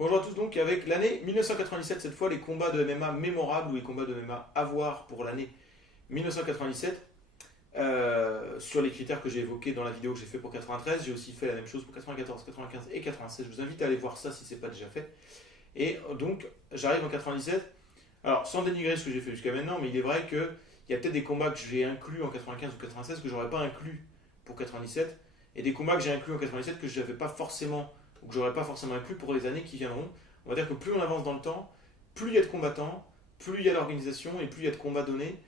Bonjour à tous donc avec l'année 1997, cette fois les combats de MMA mémorables ou les combats de MMA à voir pour l'année 1997 sur les critères que j'ai évoqués dans la vidéo que j'ai fait pour 93. J'ai aussi fait la même chose pour 94, 95 et 96. Je vous invite à aller voir ça si ce n'est pas déjà fait. Et donc j'arrive en 97. Alors sans dénigrer ce que j'ai fait jusqu'à maintenant, mais il est vrai qu'il y a peut-être des combats que j'ai inclus en 95 ou 96 que j'aurais pas inclus pour 97 et des combats que j'ai inclus en 97 que je n'avais pas forcément ou que j'aurais pas forcément inclus pour les années qui viendront. On va dire que plus on avance dans le temps, plus il y a de combattants, plus il y a d'organisation et plus il y a de combats donnés.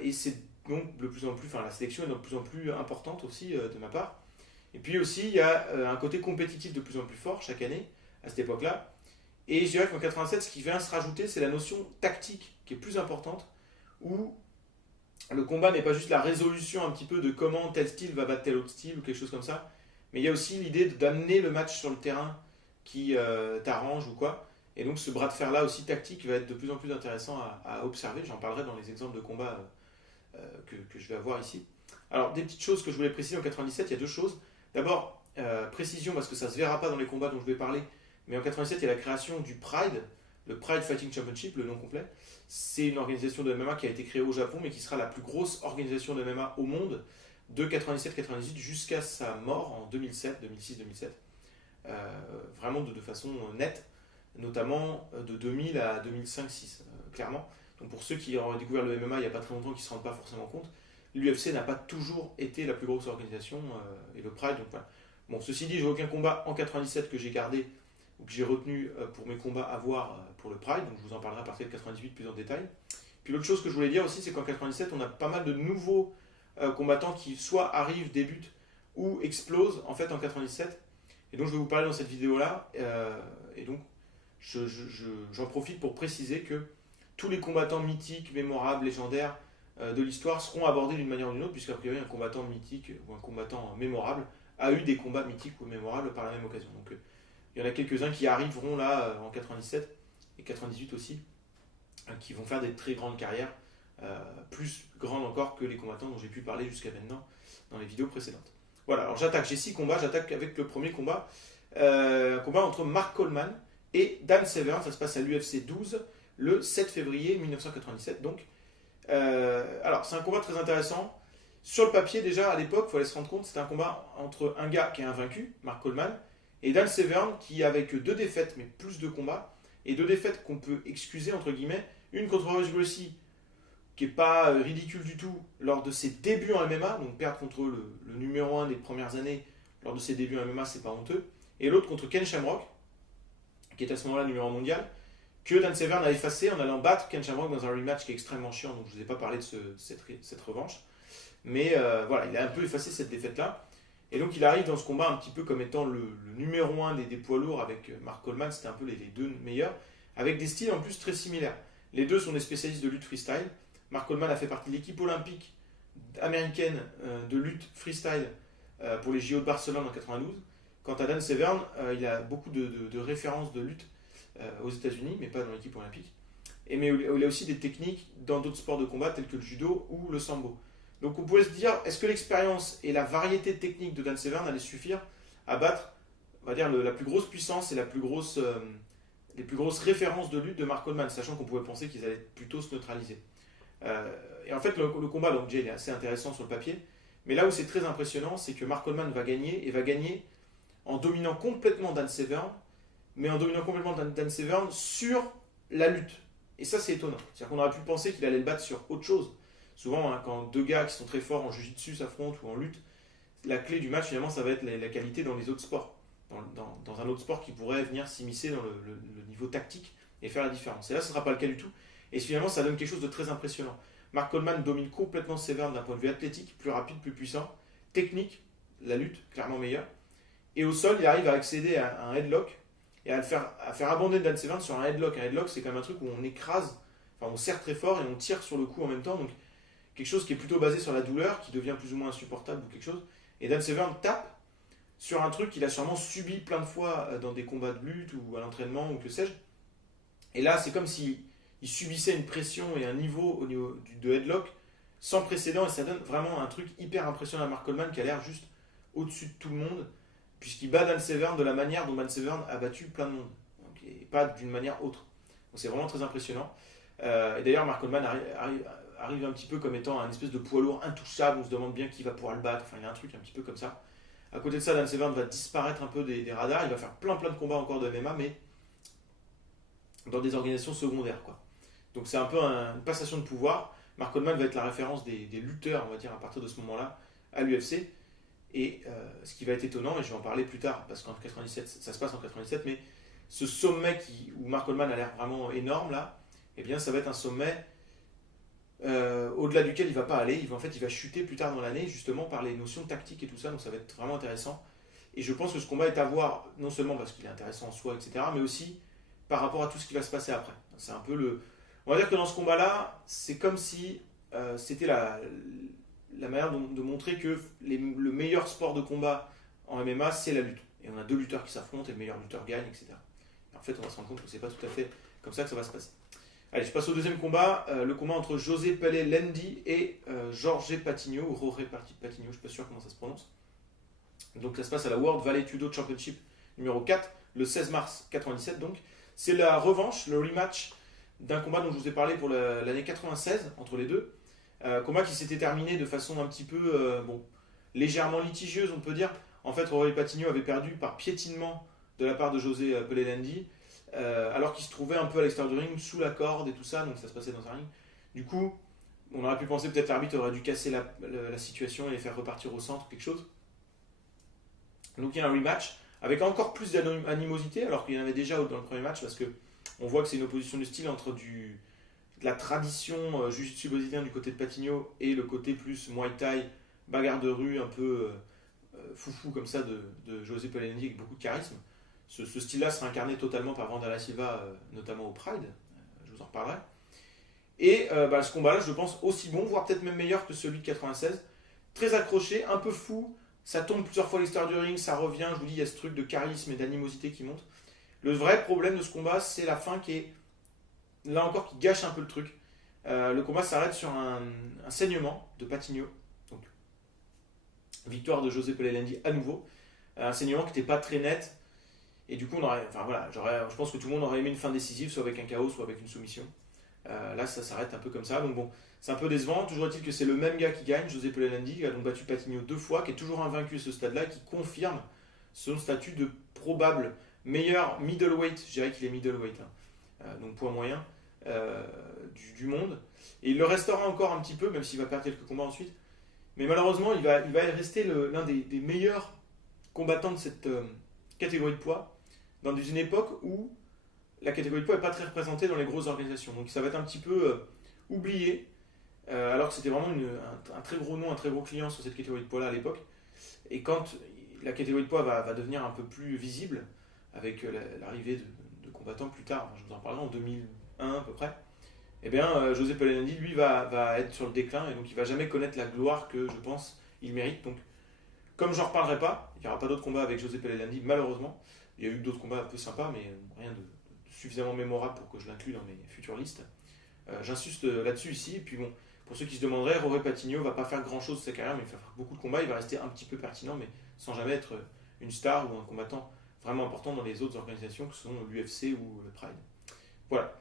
Et c'est donc de plus en plus, enfin la sélection est de plus en plus importante aussi de ma part. Et puis aussi, il y a un côté compétitif de plus en plus fort chaque année à cette époque-là. Et je dirais qu'en 87, ce qui vient se rajouter, c'est la notion tactique qui est plus importante, où le combat n'est pas juste la résolution un petit peu de comment tel style va battre tel autre style ou quelque chose comme ça, mais il y a aussi l'idée d'amener le match sur le terrain qui t'arrange ou quoi. Et donc ce bras de fer là aussi tactique va être de plus en plus intéressant à observer. J'en parlerai dans les exemples de combat que je vais avoir ici. Alors des petites choses que je voulais préciser en 97, il y a deux choses. D'abord, précision parce que ça ne se verra pas dans les combats dont je vais parler, mais en 97 il y a la création du Pride, le Pride Fighting Championship, le nom complet. C'est une organisation de MMA qui a été créée au Japon, mais qui sera la plus grosse organisation de MMA au monde de 97-98 jusqu'à sa mort en 2007, 2006-2007. Vraiment de façon nette, notamment de 2000 à 2005-6, clairement. Donc pour ceux qui ont découvert le MMA il n'y a pas très longtemps, qui ne se rendent pas forcément compte, l'UFC n'a pas toujours été la plus grosse organisation et le Pride. Donc voilà. Bon, ceci dit, j'ai aucun combat en 97 que j'ai gardé ou que j'ai retenu pour mes combats à voir pour le Pride, donc je vous en parlerai à partir de 98 plus en détail. Puis l'autre chose que je voulais dire aussi, c'est qu'en 97, on a pas mal de nouveaux combattants qui soit arrivent, débutent ou explosent en fait en 97. Et donc je vais vous parler dans cette vidéo-là. Et donc j'en profite pour préciser que tous les combattants mythiques, mémorables, légendaires de l'histoire seront abordés d'une manière ou d'une autre, puisqu'a priori un combattant mythique ou un combattant mémorable a eu des combats mythiques ou mémorables par la même occasion. Donc il y en a quelques-uns qui arriveront là en 97 et 98 aussi, qui vont faire des très grandes carrières, plus grandes encore que les combattants dont j'ai pu parler jusqu'à maintenant dans les vidéos précédentes. Voilà, alors j'attaque, j'ai 6 combats, j'attaque avec le premier combat, un combat entre Mark Coleman et Dan Severn, ça se passe à l'UFC 12 le 7 février 1997 donc. Alors c'est un combat très intéressant. Sur le papier déjà à l'époque, il fallait se rendre compte, c'était un combat entre un gars qui est invaincu, Mark Coleman, et Dan Severn qui avec 2 défaites mais plus de combats, et 2 défaites qu'on peut excuser entre guillemets, une contre Royce Gracie qui n'est pas ridicule du tout lors de ses débuts en MMA, donc perdre contre le numéro 1 des premières années lors de ses débuts en MMA, c'est pas honteux, et l'autre contre Ken Shamrock, qui est à ce moment-là numéro 1 mondial, que Dan Severn a effacé en allant battre Ken Shamrock dans un rematch qui est extrêmement chiant, donc je ne vous ai pas parlé de cette revanche, mais voilà, il a un peu effacé cette défaite-là, et donc il arrive dans ce combat un petit peu comme étant le numéro 1 des poids lourds avec Mark Coleman, c'était un peu les 2 meilleurs, avec des styles en plus très similaires. Les deux sont des spécialistes de lutte freestyle. Mark Coleman a fait partie de l'équipe olympique américaine de lutte freestyle pour les JO de Barcelone en 92. Quant à Dan Severn, il a beaucoup de références de lutte aux États-Unis, mais pas dans l'équipe olympique. Mais il a aussi des techniques dans d'autres sports de combat tels que le judo ou le sambo. Donc on pourrait se dire, est-ce que l'expérience et la variété de techniques de Dan Severn allaient suffire à battre, on va dire, la plus grosse puissance et les plus grosses références de lutte de Mark Coleman, sachant qu'on pouvait penser qu'ils allaient plutôt se neutraliser. Et en fait, le combat, donc, Jay, est assez intéressant sur le papier, mais là où c'est très impressionnant, c'est que Mark Coleman va gagner, et va gagner en dominant complètement Dan Severn, mais en dominant complètement Dan Severn sur la lutte. Et ça, c'est étonnant. C'est-à-dire qu'on aurait pu penser qu'il allait le battre sur autre chose. Souvent, hein, quand 2 gars qui sont très forts en jiu-jitsu s'affrontent ou en lutte, la clé du match, finalement, ça va être la qualité dans les autres sports. Dans un autre sport qui pourrait venir s'immiscer dans le niveau tactique et faire la différence. Et là, ce ne sera pas le cas du tout. Et finalement, ça donne quelque chose de très impressionnant. Mark Coleman domine complètement Severn d'un point de vue athlétique, plus rapide, plus puissant, technique, la lutte, clairement meilleure. Et au sol, il arrive à accéder à un headlock et à faire abandonner Dan Severn sur un headlock. Un headlock, c'est quand même un truc où on écrase, enfin on serre très fort et on tire sur le cou en même temps. Donc quelque chose qui est plutôt basé sur la douleur, qui devient plus ou moins insupportable ou quelque chose. Et Dan Severn tape sur un truc qu'il a sûrement subi plein de fois dans des combats de lutte ou à l'entraînement ou que sais-je. Et là, c'est comme s'il subissait une pression et un niveau au niveau de headlock sans précédent, et ça donne vraiment un truc hyper impressionnant à Mark Coleman qui a l'air juste au-dessus de tout le monde, puisqu'il bat Dan Severn de la manière dont Dan Severn a battu plein de monde. et pas d'une manière autre. Donc c'est vraiment très impressionnant. Et d'ailleurs, Mark Coleman arrive un petit peu comme étant un espèce de poids lourd intouchable. On se demande bien qui va pouvoir le battre. Enfin, il y a un truc un petit peu comme ça. À côté de ça, Dan Severn va disparaître un peu des radars. Il va faire plein de combats encore de MMA, mais dans des organisations secondaires, quoi. Donc c'est un peu une passation de pouvoir. Mark Coleman va être la référence des lutteurs, on va dire, à partir de ce moment-là, à l'UFC. Et ce qui va être étonnant, et je vais en parler plus tard, parce qu'en 97, ça se passe en 97, mais ce sommet où Mark Coleman a l'air vraiment énorme, là, eh bien ça va être un sommet au-delà duquel il ne va pas aller. Il va chuter plus tard dans l'année, justement par les notions tactiques et tout ça, donc ça va être vraiment intéressant. Et je pense que ce combat est à voir, non seulement parce qu'il est intéressant en soi, etc., mais aussi par rapport à tout ce qui va se passer après. C'est un peu le... On va dire que dans ce combat-là, c'est comme si c'était la manière de montrer que le meilleur sport de combat en MMA, c'est la lutte. Et on a deux lutteurs qui s'affrontent et le meilleur lutteur gagne, etc. Et en fait, on va se rendre compte que c'est pas tout à fait comme ça que ça va se passer. Allez, je passe au deuxième combat, le combat entre José Pelé Lendi et Jorge Patinho, ou Jorge Patinho, je ne suis pas sûr comment ça se prononce. Donc ça se passe à la World Valley Judo Championship numéro 4, le 16 mars 97 donc. C'est la revanche, le rematch d'un combat dont je vous ai parlé pour l'année 96 entre les deux. Combat qui s'était terminé de façon un petit peu légèrement litigieuse, on peut dire. En fait, Jorge Patinho avait perdu par piétinement de la part de José Pelé Lendi, alors qu'il se trouvait un peu à l'extérieur du ring, sous la corde et tout ça, donc ça se passait dans un ring. Du coup, on aurait pu penser peut-être l'arbitre aurait dû casser la situation et les faire repartir au centre, quelque chose. Donc il y a un rematch avec encore plus d'animosité, alors qu'il y en avait déjà dans le premier match, parce que on voit que c'est une opposition de style entre de la tradition jiu-jitsu brésilien du côté de Patinho et le côté plus Muay Thai, bagarre de rue, un peu foufou comme ça de José Pelé Lendi avec beaucoup de charisme. Ce style-là sera incarné totalement par Wanderlei Silva, notamment au Pride, je vous en reparlerai. Et ce combat-là, je le pense aussi bon, voire peut-être même meilleur que celui de 96. Très accroché, un peu fou, ça tombe plusieurs fois à l'extérieur du ring, ça revient, je vous dis, il y a ce truc de charisme et d'animosité qui monte. Le vrai problème de ce combat, c'est la fin qui est, là encore, qui gâche un peu le truc. Le combat s'arrête sur un saignement de Patinho. Donc, victoire de José Pelé Lendi à nouveau. Un saignement qui n'était pas très net. Et du coup, je pense que tout le monde aurait aimé une fin décisive, soit avec un KO, soit avec une soumission. Là, ça s'arrête un peu comme ça. Donc bon, c'est un peu décevant. Toujours est-il que c'est le même gars qui gagne, José Pelé Lendi, qui a donc battu Patinho 2 fois, qui est toujours invaincu à ce stade-là, qui confirme son statut de probable meilleur middleweight. Je dirais qu'il est middleweight, donc poids moyen du monde. Et il le restera encore un petit peu, même s'il va perdre quelques combats ensuite. Mais malheureusement, il va rester l'un des meilleurs combattants de cette catégorie de poids dans une époque où la catégorie de poids n'est pas très représentée dans les grosses organisations. Donc ça va être un petit peu oublié, alors que c'était vraiment un très gros nom, un très gros client sur cette catégorie de poids-là à l'époque. Et quand la catégorie de poids va devenir un peu plus visible, avec l'arrivée de combattants plus tard, je vous en parlerai en 2001 à peu près, eh bien José Pelé Lendi, lui, va être sur le déclin, et donc il ne va jamais connaître la gloire que, je pense, il mérite. Donc, comme j'en reparlerai pas, il n'y aura pas d'autres combats avec José Pelé Lendi, malheureusement. Il y a eu d'autres combats un peu sympas, mais rien de suffisamment mémorable pour que je l'inclue dans mes futures listes. J'insiste là-dessus ici, et puis bon, pour ceux qui se demanderaient, Jorge Patinho va pas faire grand-chose de sa carrière, mais il va faire beaucoup de combats, il va rester un petit peu pertinent, mais sans jamais être une star ou un combattant vraiment important dans les autres organisations que sont l'UFC ou le Pride. Voilà.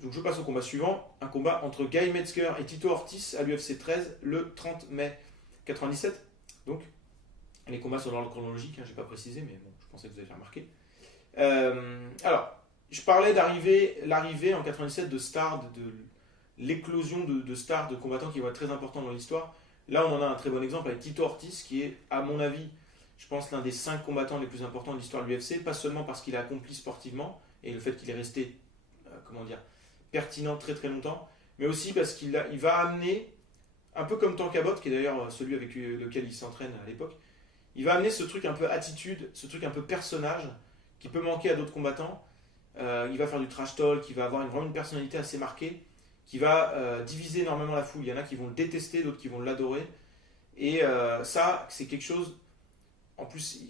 Donc je passe au combat suivant, un combat entre Guy Metzger et Tito Ortiz à l'UFC 13 le 30 mai 97. Donc les combats sont dans l'ordre chronologique, je n'ai pas précisé, mais bon, je pensais que vous aviez remarqué. Alors, je parlais l'arrivée en 97 de stars, de l'éclosion de stars, de combattants qui vont être très importants dans l'histoire. Là, on en a un très bon exemple avec Tito Ortiz, qui est, à mon avis, je pense, l'un des 5 combattants les plus importants de l'histoire de l'UFC, pas seulement parce qu'il a accompli sportivement, et le fait qu'il est resté, pertinent très très longtemps, mais aussi parce qu'il va amener, un peu comme Tankabot, qui est d'ailleurs celui avec lequel il s'entraîne à l'époque, il va amener ce truc un peu attitude, ce truc un peu personnage, qui peut manquer à d'autres combattants. Il va faire du trash talk, il va avoir vraiment une personnalité assez marquée, qui va diviser énormément la foule. Il y en a qui vont le détester, d'autres qui vont l'adorer. Et ça, c'est quelque chose... En plus,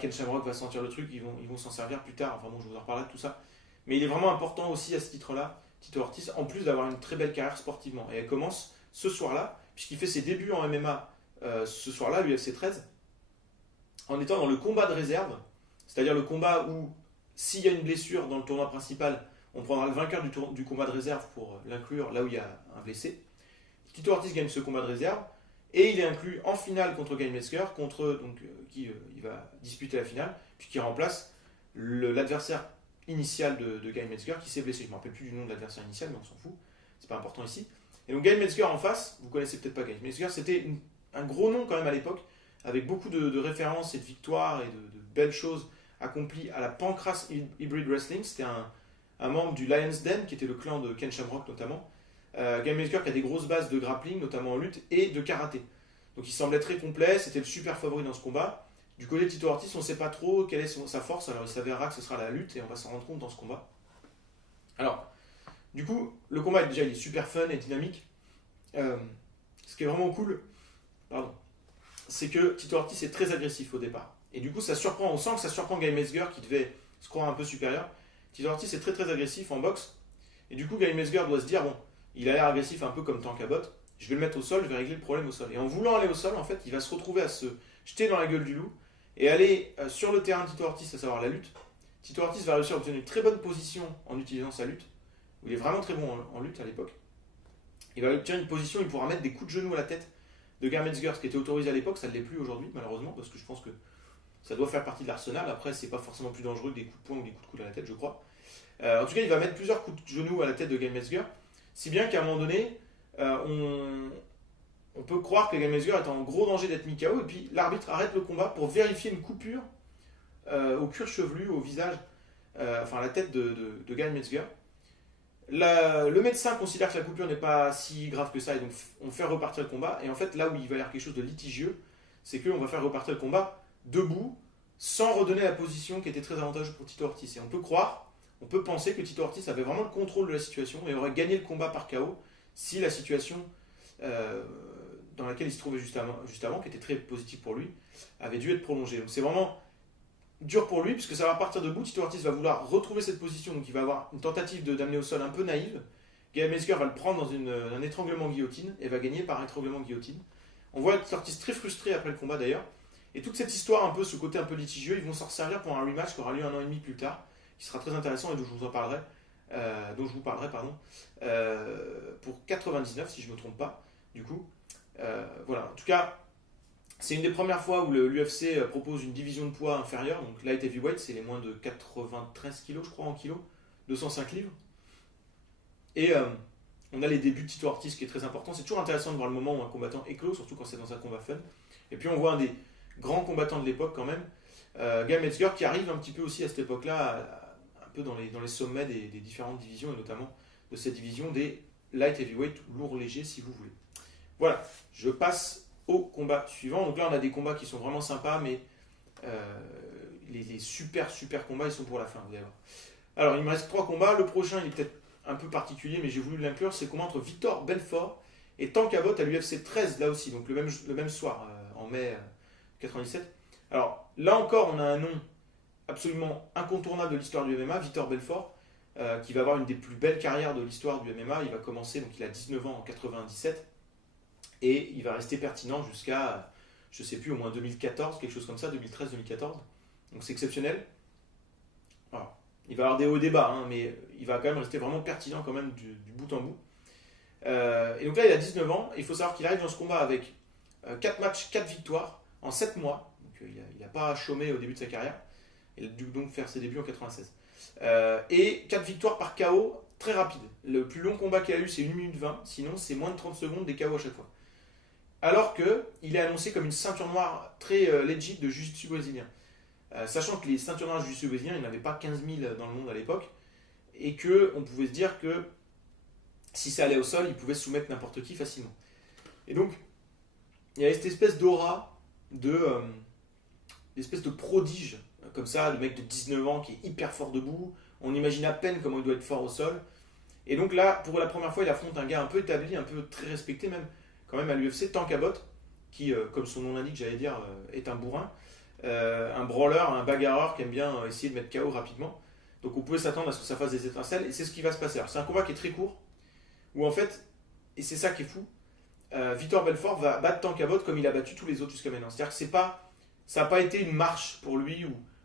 Ken Shamrock va sentir le truc, ils vont s'en servir plus tard. Enfin bon, je vous en reparlerai de tout ça. Mais il est vraiment important aussi à ce titre-là, Tito Ortiz, en plus d'avoir une très belle carrière sportivement. Et elle commence ce soir-là, puisqu'il fait ses débuts en MMA ce soir-là, l'UFC 13, en étant dans le combat de réserve c'est-à-dire le combat où s'il y a une blessure dans le tournoi principal, on prendra le vainqueur du combat de réserve pour l'inclure là où il y a un blessé. Tito Ortiz gagne ce combat de réserve et il est inclus en finale contre Gail Metzger, qui il va disputer la finale, puis qui remplace l'adversaire initial de Gail Metzger qui s'est blessé. Je ne me rappelle plus du nom de l'adversaire initial, mais on s'en fout, c'est pas important ici. Et donc Gail Metzger en face, vous connaissez peut-être pas Gail Metzger, c'était un gros nom quand même à l'époque, avec beaucoup de références et de victoires et de belles choses accomplies à la Pancras Hybrid Wrestling. C'était un membre du Lion's Den, qui était le clan de Ken Shamrock notamment. Gail Metzger qui a des grosses bases de grappling, notamment en lutte, et de karaté. Donc il semblait très complet, c'était le super favori dans ce combat. Du côté de Tito Ortiz, on ne sait pas trop quelle est sa force, alors il s'avérera que ce sera la lutte, et on va s'en rendre compte dans ce combat. Alors, du coup, le combat déjà il est super fun et dynamique. Ce qui est vraiment cool, c'est que Tito Ortiz est très agressif au départ. Et du coup, ça surprend, on sent que ça surprend Gail Metzger qui devait se croire un peu supérieur. Tito Ortiz est très très agressif en boxe. Et du coup, Gail Metzger doit se dire, bon, il a l'air agressif un peu comme Tank Abbott, je vais le mettre au sol, je vais régler le problème au sol. Et en voulant aller au sol, en fait, il va se retrouver à se jeter dans la gueule du loup et aller sur le terrain de Tito Ortiz, à savoir la lutte. Tito Ortiz va réussir à obtenir une très bonne position en utilisant sa lutte. Il est vraiment très bon en lutte à l'époque. Il va obtenir une position, il pourra mettre des coups de genou à la tête de Gail Metzger, ce qui était autorisé à l'époque, ça ne l'est plus aujourd'hui malheureusement, parce que je pense que ça doit faire partie de l'arsenal. Après, c'est pas forcément plus dangereux que des coups de poing ou des coups de coude à la tête, je crois. En tout cas, il va mettre plusieurs coups de genou à la tête de Gail Metzger, si bien qu'à un moment donné, on peut croire que Gail Metzger est en gros danger d'être mis KO, et puis l'arbitre arrête le combat pour vérifier une coupure au cuir chevelu, au visage, à la tête de Gail Metzger. Le médecin considère que la coupure n'est pas si grave que ça, et donc on fait repartir le combat. Et en fait, là où il va y avoir quelque chose de litigieux, c'est qu'on va faire repartir le combat debout, sans redonner la position qui était très avantageuse pour Tito Ortiz. Et on peut penser que Tito Ortiz avait vraiment le contrôle de la situation et aurait gagné le combat par KO si la situation dans laquelle il se trouvait juste avant, qui était très positive pour lui, avait dû être prolongée. Donc c'est vraiment dur pour lui, puisque ça va partir debout. Tito Ortiz va vouloir retrouver cette position, donc il va avoir une tentative d'amener au sol un peu naïve. Gail Metzger va le prendre dans un étranglement guillotine et va gagner par étranglement guillotine. On voit Tito Ortiz très frustré après le combat d'ailleurs. Et toute cette histoire, un peu ce côté un peu litigieux, ils vont s'en servir pour un rematch qui aura lieu 1 an et demi plus tard, qui sera très intéressant et dont je vous parlerai, pour 99 si je ne me trompe pas. Du coup, voilà. En tout cas, c'est une des premières fois où l'UFC propose une division de poids inférieure. Donc light heavyweight, c'est les moins de 93 kg, je crois, en kilo, 205 livres. Et on a les débuts de Tito Ortiz qui est très important. C'est toujours intéressant de voir le moment où un combattant éclot, surtout quand c'est dans un combat fun. Et puis on voit un des grands combattants de l'époque quand même, Gail Metzger, qui arrive un petit peu aussi à cette époque-là, un peu dans les sommets des différentes divisions, et notamment de cette division des light heavyweight, lourd léger si vous voulez. Voilà, je passe au combat suivant. Donc là on a des combats qui sont vraiment sympas, mais les super combats ils sont pour la fin, vous allez voir. Alors il me reste 3 combats. Le prochain il est peut-être un peu particulier, mais j'ai voulu l'inclure. C'est le combat entre Vitor Belfort et Tank Abbott à l'UFC 13, là aussi, donc le même soir, en mai 97. Alors là encore on a un nom absolument incontournable de l'histoire du MMA, Vitor Belfort, qui va avoir une des plus belles carrières de l'histoire du MMA. Il va commencer, donc il a 19 ans en 97, et il va rester pertinent jusqu'à, je sais plus, au moins 2014, quelque chose comme ça, 2013-2014. Donc c'est exceptionnel. Alors, il va avoir des hauts et des bas, mais il va quand même rester vraiment pertinent quand même du bout en bout. Et donc là il a 19 ans, et il faut savoir qu'il arrive dans ce combat avec 4 matchs, 4 victoires en 7 mois. Donc il n'a pas chômé au début de sa carrière. Il a dû donc faire ses débuts en 96. Et 4 victoires par KO très rapide. Le plus long combat qu'il a eu, c'est 1 minute 20. Sinon, c'est moins de 30 secondes des KO à chaque fois. Alors qu'il est annoncé comme une ceinture noire très legit de jiu-jitsu brésilien. Sachant que les ceintures noires de jiu-jitsu brésilien, il n'y en avait pas 15 000 dans le monde à l'époque. Et qu'on pouvait se dire que si ça allait au sol, il pouvait soumettre n'importe qui facilement. Et donc, il y a cette espèce d'aura d'espèce de prodige, comme ça, le mec de 19 ans qui est hyper fort debout. On imagine à peine comment il doit être fort au sol. Et donc là, pour la première fois, il affronte un gars un peu établi, un peu très respecté même, quand même à l'UFC, Tank Abbott, qui, comme son nom l'indique, j'allais dire, est un bourrin, un brawler, un bagarreur qui aime bien essayer de mettre KO rapidement. Donc on pouvait s'attendre à ce que ça fasse des étincelles, et c'est ce qui va se passer. Alors c'est un combat qui est très court, où en fait, et c'est ça qui est fou, Vitor Belfort va battre Tank Abbott comme il a battu tous les autres jusqu'à maintenant. C'est-à-dire que ça n'a pas été une marche pour lui,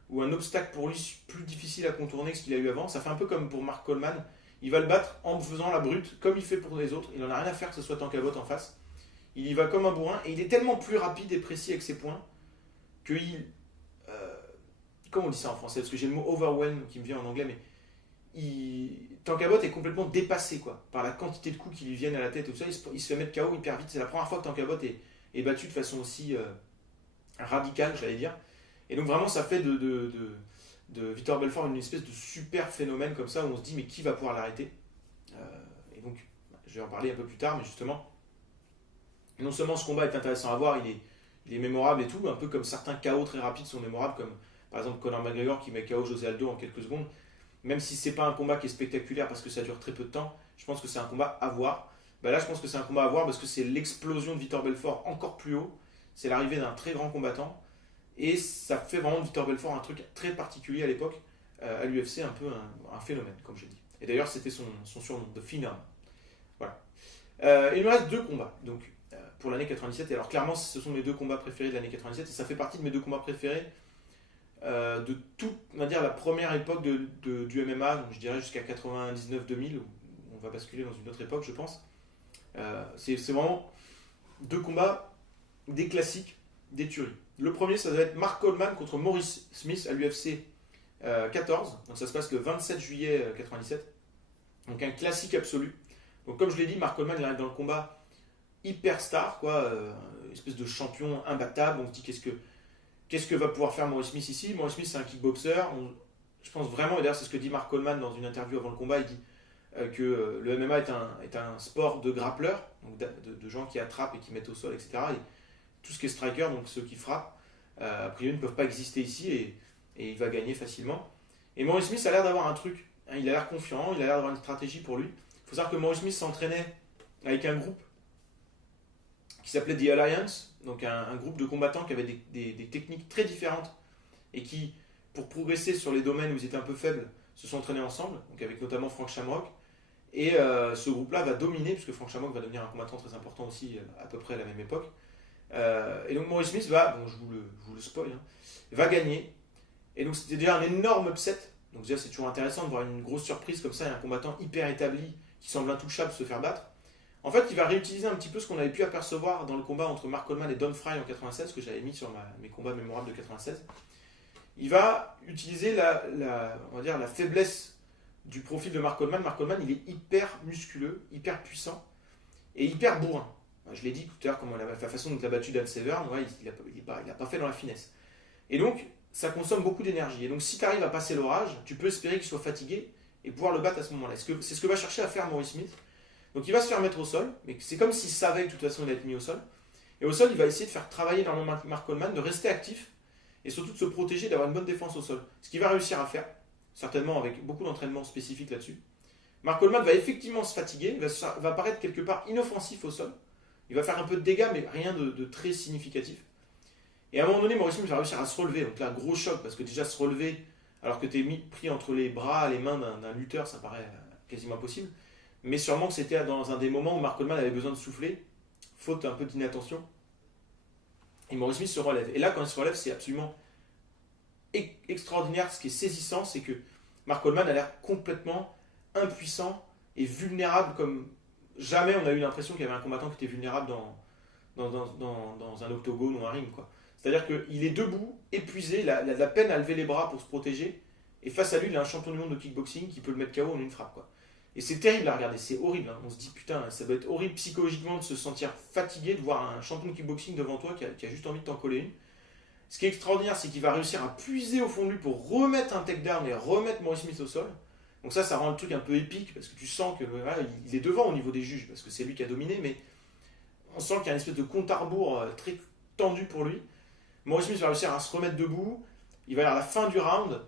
où ou un obstacle pour lui plus difficile à contourner que ce qu'il a eu avant. Ça fait un peu comme pour Mark Coleman. Il va le battre en faisant la brute, comme il fait pour les autres. Il n'en a rien à faire que ce soit Tankabot en face. Il y va comme un bourrin, et il est tellement plus rapide et précis avec ses points, qu'il... comment on dit ça en français? Parce que j'ai le mot overwhelm qui me vient en anglais, mais... Tankabot est complètement dépassé quoi, par la quantité de coups qui lui viennent à la tête et tout ça. Il se fait mettre KO hyper vite. C'est la première fois que Tankabot est battu de façon aussi radicale, j'allais dire. Et donc vraiment, ça fait de Vitor Belfort une espèce de super phénomène comme ça, où on se dit mais qui va pouvoir l'arrêter. Et donc, je vais en parler un peu plus tard, mais justement, non seulement ce combat est intéressant à voir, il est mémorable et tout, un peu comme certains KO très rapides sont mémorables, comme par exemple Conor McGregor qui met KO José Aldo en quelques secondes. Même si c'est pas un combat qui est spectaculaire parce que ça dure très peu de temps, je pense que c'est un combat à voir. Là, je pense que c'est un combat à voir parce que c'est l'explosion de Vitor Belfort encore plus haut. C'est l'arrivée d'un très grand combattant. Et ça fait vraiment de Vitor Belfort un truc très particulier à l'époque. À l'UFC, un peu un phénomène, comme j'ai dit. Et d'ailleurs, c'était son surnom, The Phenom. Voilà. Il me reste 2 combats donc, pour l'année 97. Et alors, clairement, ce sont mes 2 combats préférés de l'année 97. Et ça fait partie de mes 2 combats préférés. De toute, on va dire, la première époque du MMA, donc je dirais jusqu'à 99-2000, où on va basculer dans une autre époque, je pense. C'est vraiment 2 combats, des classiques, des tueries. Le premier, ça va être Mark Coleman contre Maurice Smith à l'UFC 14. Donc ça se passe le 27 juillet 97. Donc un classique absolu. Donc comme je l'ai dit, Mark Coleman il arrive dans le combat hyper star, quoi, espèce de champion imbattable. On se dit qu'est-ce que va pouvoir faire Maurice Smith ici? Maurice Smith, c'est un kickboxer. Je pense vraiment, et d'ailleurs, c'est ce que dit Mark Coleman dans une interview avant le combat. Il dit que le MMA est un sport de grappleurs, donc de gens qui attrapent et qui mettent au sol, etc. Et tout ce qui est striker, donc ceux qui frappent, a priori ne peuvent pas exister ici et il va gagner facilement. Et Maurice Smith a l'air d'avoir un truc. Hein, il a l'air confiant, il a l'air d'avoir une stratégie pour lui. Il faut savoir que Maurice Smith s'entraînait avec un groupe qui s'appelait The Alliance, donc un groupe de combattants qui avaient des techniques très différentes et qui, pour progresser sur les domaines où ils étaient un peu faibles, se sont entraînés ensemble, donc avec notamment Frank Shamrock. Et ce groupe-là va dominer, puisque Frank Shamrock va devenir un combattant très important aussi à peu près à la même époque. Et donc Maurice Smith va, bon je vous le spoil, hein, va gagner. Et donc c'était déjà un énorme upset. Donc déjà c'est toujours intéressant de voir une grosse surprise comme ça, et un combattant hyper établi qui semble intouchable se faire battre. En fait, il va réutiliser un petit peu ce qu'on avait pu apercevoir dans le combat entre Mark Coleman et Don Fry en 96, que j'avais mis sur mes combats mémorables de 96. Il va utiliser on va dire, la faiblesse du profil de Mark Coleman. Mark Coleman, il est hyper musculeux, hyper puissant et hyper bourrin. Je l'ai dit tout à l'heure, comment la façon dont il a battu Dan Severn, ouais, il n'a pas fait dans la finesse. Et donc, ça consomme beaucoup d'énergie. Et donc, si tu arrives à passer l'orage, tu peux espérer qu'il soit fatigué et pouvoir le battre à ce moment-là. C'est ce que va chercher à faire Maurice Smith. Donc il va se faire mettre au sol, mais c'est comme s'il savait que de toute façon il allait être mis au sol. Et au sol, il va essayer de faire travailler énormément Mark Coleman, de rester actif, et surtout de se protéger, d'avoir une bonne défense au sol. Ce qu'il va réussir à faire, certainement avec beaucoup d'entraînement spécifique là-dessus. Mark Coleman va effectivement se fatiguer, va paraître quelque part inoffensif au sol. Il va faire un peu de dégâts, mais rien de très significatif. Et à un moment donné, Maurice Smith va réussir à se relever. Donc là, gros choc, parce que déjà se relever, alors que tu es pris entre les bras, les mains d'un lutteur, ça paraît quasiment impossible. Mais sûrement que c'était dans un des moments où Mark Coleman avait besoin de souffler, faute un peu d'inattention. Et Maurice Smith se relève. Et là, quand il se relève, c'est absolument extraordinaire. Ce qui est saisissant, c'est que Mark Coleman a l'air complètement impuissant et vulnérable, comme jamais on a eu l'impression qu'il y avait un combattant qui était vulnérable dans un octogone ou un ring, quoi. C'est-à-dire qu'il est debout, épuisé, il a de la peine à lever les bras pour se protéger, et face à lui, il a un champion du monde de kickboxing qui peut le mettre KO en une frappe, quoi. Et c'est terrible à regarder, c'est horrible. Hein. On se dit, putain, ça doit être horrible psychologiquement de se sentir fatigué, de voir un champion de kickboxing devant toi qui a juste envie de t'en coller une. Ce qui est extraordinaire, c'est qu'il va réussir à puiser au fond de lui pour remettre un takedown et remettre Maurice Smith au sol. Donc ça rend le truc un peu épique, parce que tu sens que voilà, il est devant au niveau des juges, parce que c'est lui qui a dominé, mais on sent qu'il y a une espèce de compte à rebours très tendu pour lui. Maurice Smith va réussir à se remettre debout, il va aller à la fin du round,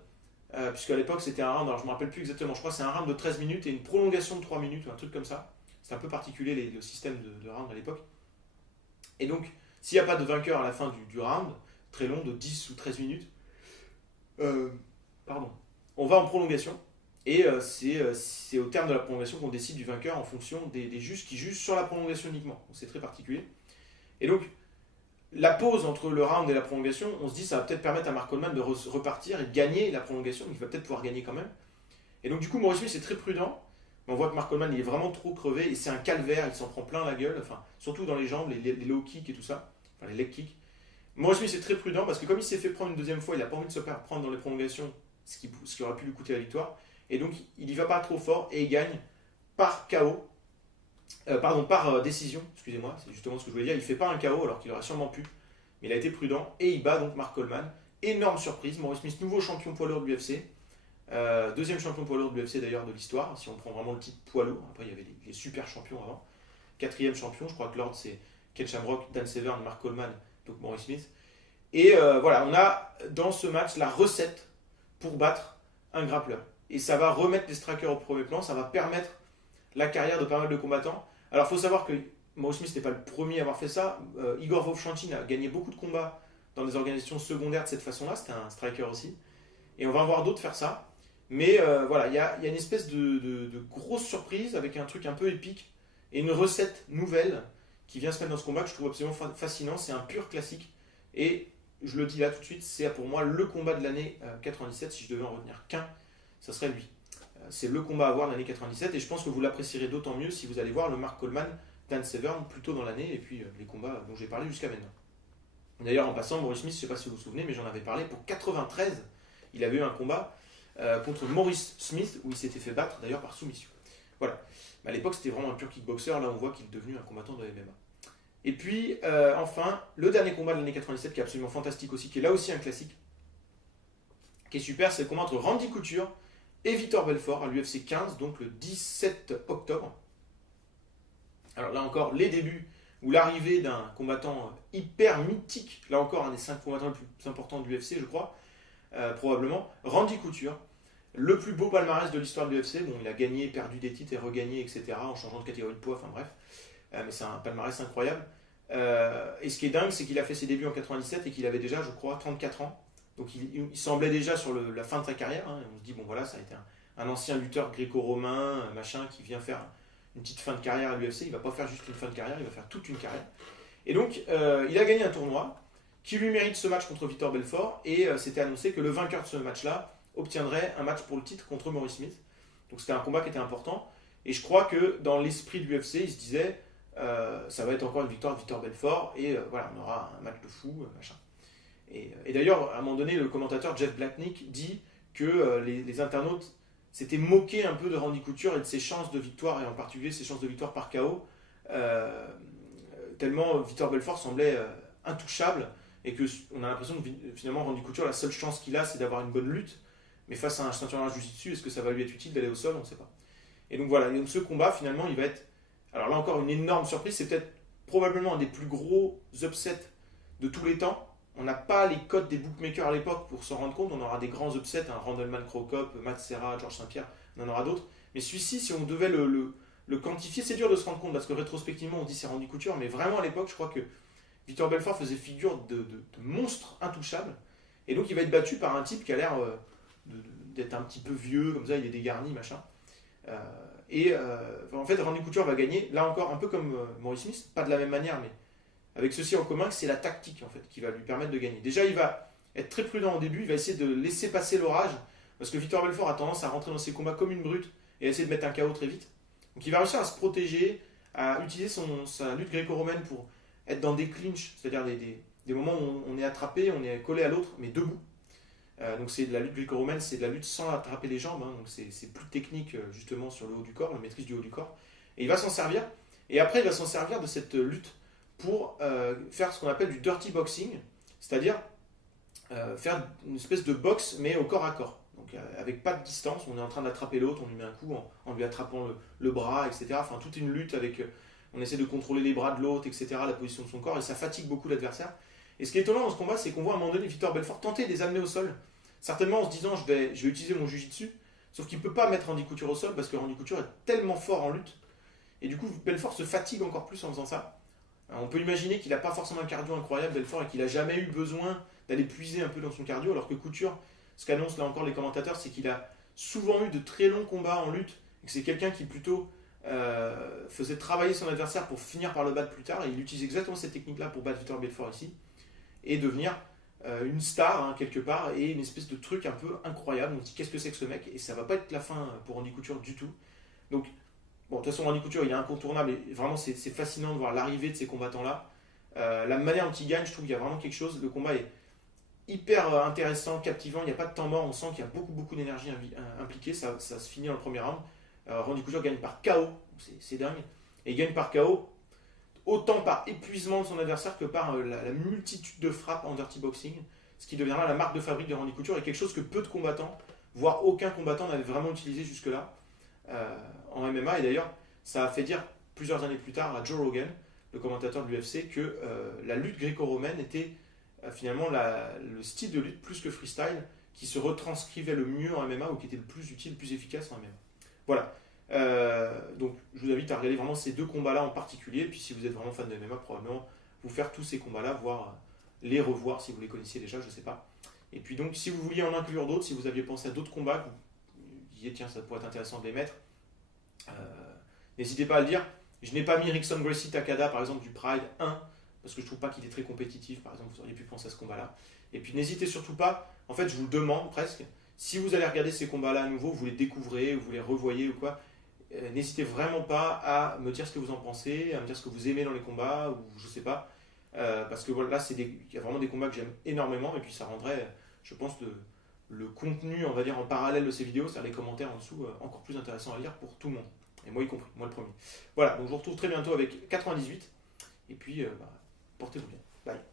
puisqu'à l'époque c'était un round, alors je ne me rappelle plus exactement, je crois que c'est un round de 13 minutes et une prolongation de 3 minutes ou un truc comme ça. C'est un peu particulier le système de round à l'époque. Et donc, s'il n'y a pas de vainqueur à la fin du round, très long, de 10 ou 13 minutes, on va en prolongation. Et c'est au terme de la prolongation qu'on décide du vainqueur en fonction des juges qui jugent sur la prolongation uniquement. Donc c'est très particulier. Et donc, la pause entre le round et la prolongation, on se dit ça va peut-être permettre à Mark Coleman de repartir et de gagner la prolongation, donc il va peut-être pouvoir gagner quand même. Et donc du coup, Maurice Smith est très prudent. On voit que Mark Coleman il est vraiment trop crevé et c'est un calvaire, il s'en prend plein la gueule, enfin, surtout dans les jambes, les low kicks et tout ça, enfin les leg kicks. Maurice Smith est très prudent parce que comme il s'est fait prendre une deuxième fois, il n'a pas envie de se faire prendre dans les prolongations, ce qui aurait pu lui coûter la victoire. Et donc il y va pas trop fort et il gagne par KO, par décision, excusez-moi, c'est justement ce que je voulais dire. Il fait pas un KO alors qu'il aurait sûrement pu, mais il a été prudent et il bat donc Mark Coleman. Énorme surprise, Maurice Smith, nouveau champion poids lourd de l'UFC. Deuxième champion poids lourd de l'UFC d'ailleurs de l'histoire, si on prend vraiment le titre poids lourd. Après il y avait les super champions avant. Quatrième champion, je crois que l'ordre c'est Ken Shamrock, Dan Severn, Mark Coleman, donc Maurice Smith. Et voilà, on a dans ce match la recette pour battre un grappleur. Et ça va remettre les strikers au premier plan, ça va permettre la carrière de pas mal de combattants. Alors il faut savoir que Maurice Smith n'est pas le premier à avoir fait ça. Igor Vovchantin a gagné beaucoup de combats dans des organisations secondaires de cette façon-là, c'était un striker aussi. Et on va en voir d'autres faire ça. Mais voilà, il y a une espèce de grosse surprise avec un truc un peu épique et une recette nouvelle qui vient se mettre dans ce combat que je trouve absolument fascinant. C'est un pur classique. Et je le dis là tout de suite, c'est pour moi le combat de l'année 97. Si je devais en retenir qu'un, ça serait lui. C'est le combat à voir de l'année 97 et je pense que vous l'apprécierez d'autant mieux si vous allez voir le Mark Coleman, Dan Severn plus tôt dans l'année et puis les combats dont j'ai parlé jusqu'à maintenant. D'ailleurs, en passant, Maurice Smith, je ne sais pas si vous vous souvenez, mais j'en avais parlé pour 93. Il avait eu un combat contre Maurice Smith où il s'était fait battre d'ailleurs par soumission. Voilà. Mais à l'époque, c'était vraiment un pur kickboxer. Là, on voit qu'il est devenu un combattant de MMA. Et puis, enfin, le dernier combat de l'année 97 qui est absolument fantastique aussi, qui est là aussi un classique, qui est super, c'est le combat entre Randy Couture et Vitor Belfort à l'UFC 15, donc le 17 octobre. Alors là encore, les débuts ou l'arrivée d'un combattant hyper mythique, là encore un des 5 combattants les plus importants de l'UFC, je crois, probablement, Randy Couture, le plus beau palmarès de l'histoire de l'UFC. Bon, il a gagné, perdu des titres et regagné, etc., en changeant de catégorie de poids, enfin bref, mais c'est un palmarès incroyable. Et ce qui est dingue, c'est qu'il a fait ses débuts en 97 et qu'il avait déjà, je crois, 34 ans. Donc il semblait déjà sur la fin de sa carrière. Hein. On se dit, bon voilà, ça a été un ancien lutteur gréco-romain, machin, qui vient faire une petite fin de carrière à l'UFC. Il va pas faire juste une fin de carrière, il va faire toute une carrière. Et donc, il a gagné un tournoi qui lui mérite ce match contre Vitor Belfort. Et c'était annoncé que le vainqueur de ce match-là obtiendrait un match pour le titre contre Maurice Smith. Donc c'était un combat qui était important. Et je crois que dans l'esprit de l'UFC, il se disait, ça va être encore une victoire de Vitor Belfort. Et voilà, on aura un match de fou, machin. Et d'ailleurs, à un moment donné, le commentateur Jeff Blacknick dit que les internautes s'étaient moqués un peu de Randy Couture et de ses chances de victoire, et en particulier ses chances de victoire par KO, tellement Vitor Belfort semblait intouchable, et qu'on a l'impression que finalement Randy Couture, la seule chance qu'il a, c'est d'avoir une bonne lutte, mais face à un ceinture de jiu-jitsu, est-ce que ça va lui être utile d'aller au sol? On ne sait pas. Et donc voilà, et donc ce combat, finalement, il va être, alors là encore, une énorme surprise, c'est peut-être probablement un des plus gros upsets de tous les temps. On n'a pas les codes des bookmakers à l'époque pour s'en rendre compte. On aura des grands upsets, hein, Randleman, Crocop, Matt Serra, Georges Saint-Pierre, on en aura d'autres. Mais celui-ci, si on devait le quantifier, c'est dur de se rendre compte parce que rétrospectivement, on dit c'est Randy Couture, mais vraiment à l'époque, je crois que Vitor Belfort faisait figure de monstre intouchable. Et donc, il va être battu par un type qui a l'air d'être un petit peu vieux, comme ça, il est dégarni, machin. En fait, Randy Couture va gagner, là encore, un peu comme Maurice Smith, pas de la même manière, mais avec ceci en commun, c'est la tactique en fait qui va lui permettre de gagner. Déjà, il va être très prudent au début, il va essayer de laisser passer l'orage, parce que Vitor Belfort a tendance à rentrer dans ses combats comme une brute et à essayer de mettre un KO très vite. Donc il va réussir à se protéger, à utiliser sa lutte gréco-romaine pour être dans des clinches, c'est-à-dire des moments où on est attrapé, on est collé à l'autre, mais debout. Donc c'est de la lutte gréco-romaine, c'est de la lutte sans attraper les jambes, hein, donc c'est plus technique justement sur le haut du corps, la maîtrise du haut du corps. Et il va s'en servir, et après il va s'en servir de cette lutte pour faire ce qu'on appelle du dirty boxing, c'est-à-dire faire une espèce de boxe mais au corps à corps. Donc avec pas de distance, on est en train d'attraper l'autre, on lui met un coup en lui attrapant le bras, etc. Enfin toute une lutte avec, on essaie de contrôler les bras de l'autre, etc. La position de son corps, et ça fatigue beaucoup l'adversaire. Et ce qui est étonnant dans ce combat, c'est qu'on voit à un moment donné Vitor Belfort tenter de les amener au sol, certainement en se disant je vais utiliser mon jiu-jitsu, sauf qu'il ne peut pas mettre Randy Couture au sol parce que Randy Couture est tellement fort en lutte, et du coup Belfort se fatigue encore plus en faisant ça. On peut imaginer qu'il n'a pas forcément un cardio incroyable, Belfort, et qu'il n'a jamais eu besoin d'aller puiser un peu dans son cardio, alors que Couture, ce qu'annoncent là encore les commentateurs, c'est qu'il a souvent eu de très longs combats en lutte, et que c'est quelqu'un qui plutôt faisait travailler son adversaire pour finir par le battre plus tard. Et il utilise exactement cette technique-là pour battre Vitor Belfort ici et devenir une star hein, quelque part et une espèce de truc un peu incroyable. On se dit qu'est-ce que c'est que ce mec? Et ça va pas être la fin pour Randy Couture du tout. Donc, bon, de toute façon, Randy Couture il est incontournable et vraiment c'est fascinant de voir l'arrivée de ces combattants-là. La manière dont il gagne, je trouve qu'il y a vraiment quelque chose. Le combat est hyper intéressant, captivant. Il n'y a pas de temps mort. On sent qu'il y a beaucoup d'énergie impliquée. Ça se finit dans le premier round. Randy Couture gagne par KO. C'est dingue. Et il gagne par KO autant par épuisement de son adversaire que par la multitude de frappes en dirty boxing. Ce qui deviendra la marque de fabrique de Randy Couture et quelque chose que peu de combattants, voire aucun combattant n'avait vraiment utilisé jusque-là en MMA. Et d'ailleurs, ça a fait dire plusieurs années plus tard à Joe Rogan, le commentateur de l'UFC, que la lutte gréco-romaine était finalement le style de lutte plus que freestyle qui se retranscrivait le mieux en MMA ou qui était le plus utile, le plus efficace en MMA. Voilà. Donc je vous invite à regarder vraiment ces deux combats-là en particulier. Et puis si vous êtes vraiment fan de MMA, probablement vous faire tous ces combats-là, voire les revoir si vous les connaissiez déjà, je ne sais pas. Et puis donc si vous vouliez en inclure d'autres, si vous aviez pensé à d'autres combats, que vous disiez tiens ça pourrait être intéressant de les mettre, n'hésitez pas à le dire. Je n'ai pas mis Rickson Gracie Takada par exemple du Pride 1 parce que je trouve pas qu'il est très compétitif. Par exemple, vous auriez pu penser à ce combat-là. Et puis n'hésitez surtout pas, en fait je vous le demande presque, si vous allez regarder ces combats-là à nouveau, vous les découvrez, vous les revoyez ou quoi, n'hésitez vraiment pas à me dire ce que vous en pensez, à me dire ce que vous aimez dans les combats, ou je sais pas. Parce que voilà, là, il y a vraiment des combats que j'aime énormément, et puis ça rendrait, je pense, le contenu, on va dire, en parallèle de ces vidéos, c'est-à-dire les commentaires en dessous, encore plus intéressant à lire pour tout le monde. Et moi y compris, moi le premier. Voilà, donc je vous retrouve très bientôt avec 98, et puis portez-vous bien. Bye.